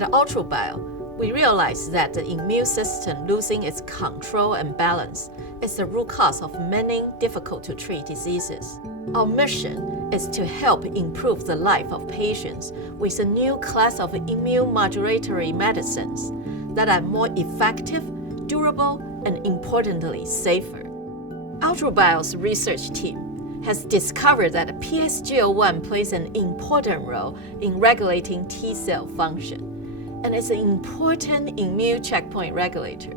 At AltruBio, we realize that the immune system losing its control and balance is the root cause of many difficult-to-treat diseases. Our mission is to help improve the life of patients with a new class of immune modulatory medicines that are more effective, durable, and importantly, safer. AltruBio's research team has discovered that PSGL-1 plays an important role in regulating T-cell function and is an important immune checkpoint regulator.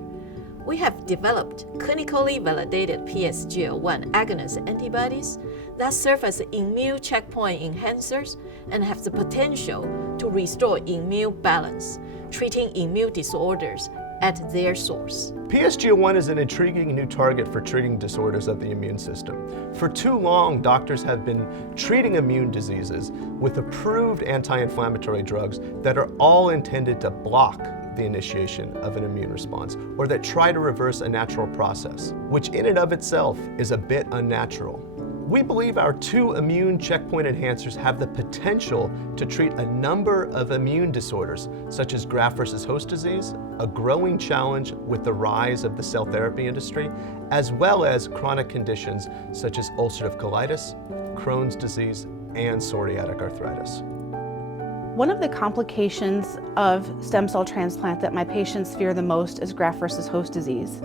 We have developed clinically validated PSGL-1 agonist antibodies that serve as immune checkpoint enhancers and have the potential to restore immune balance, treating immune disorders at their source. PSGL-1 is an intriguing new target for treating disorders of the immune system. For too long, doctors have been treating immune diseases with approved anti-inflammatory drugs that are all intended to block the initiation of an immune response, or that try to reverse a natural process, which in and of itself is a bit unnatural. We believe our two immune checkpoint enhancers have the potential to treat a number of immune disorders, such as graft versus host disease, a growing challenge with the rise of the cell therapy industry, as well as chronic conditions such as ulcerative colitis, Crohn's disease, and psoriatic arthritis. One of the complications of stem cell transplant that my patients fear the most is graft versus host disease.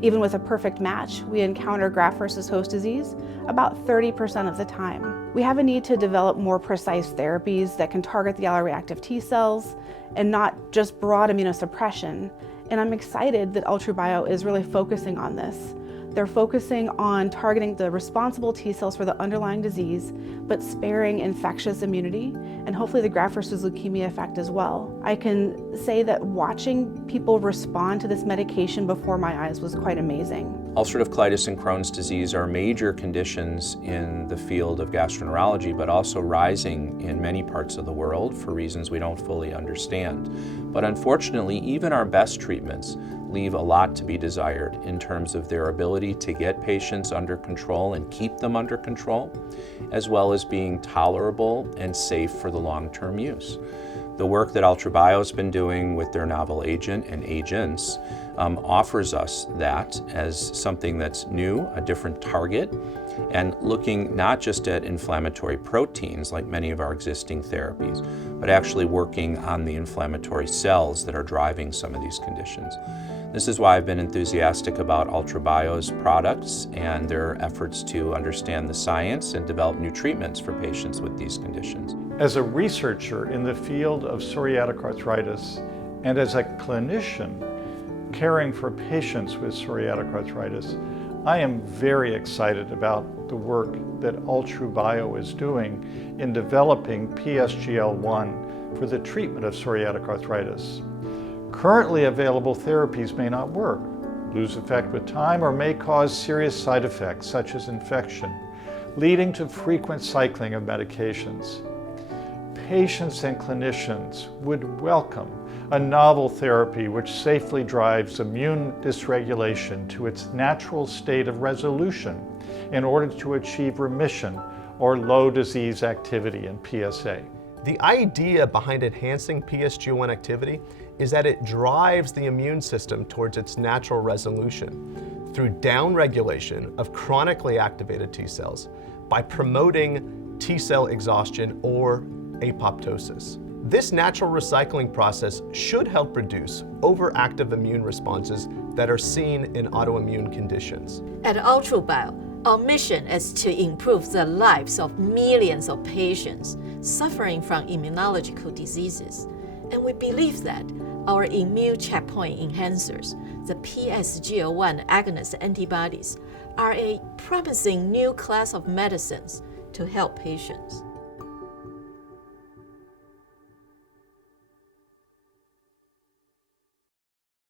Even with a perfect match, we encounter graft versus host disease about 30% of the time. We have a need to develop more precise therapies that can target the alloreactive T cells and not just broad immunosuppression. And I'm excited that AltruBio is really focusing on this. They're focusing on targeting the responsible T cells for the underlying disease, but sparing infectious immunity and hopefully the graft versus leukemia effect as well. I can say that watching people respond to this medication before my eyes was quite amazing. Ulcerative colitis and Crohn's disease are major conditions in the field of gastroenterology, but also rising in many parts of the world for reasons we don't fully understand. But unfortunately, even our best treatments leave a lot to be desired in terms of their ability to get patients under control and keep them under control, as well as being tolerable and safe for the long-term use. The work that AltruBio has been doing with their novel agent and agents offers us that as something that's new, a different target, and looking not just at inflammatory proteins like many of our existing therapies, but actually working on the inflammatory cells that are driving some of these conditions. This is why I've been enthusiastic about AltruBio's products and their efforts to understand the science and develop new treatments for patients with these conditions. As a researcher in the field of psoriatic arthritis and as a clinician caring for patients with psoriatic arthritis, I am very excited about the work that AltruBio is doing in developing PSGL-1 for the treatment of psoriatic arthritis. Currently available therapies may not work, lose effect with time, or may cause serious side effects such as infection, leading to frequent cycling of medications. Patients and clinicians would welcome a novel therapy which safely drives immune dysregulation to its natural state of resolution in order to achieve remission or low disease activity in PSA. The idea behind enhancing PSGL-1 activity is that it drives the immune system towards its natural resolution through downregulation of chronically activated T cells by promoting T cell exhaustion or apoptosis. This natural recycling process should help reduce overactive immune responses that are seen in autoimmune conditions. At AltruBio, our mission is to improve the lives of millions of patients suffering from immunological diseases. And we believe that our immune checkpoint enhancers, the PSGL-1 agonist antibodies, are a promising new class of medicines to help patients.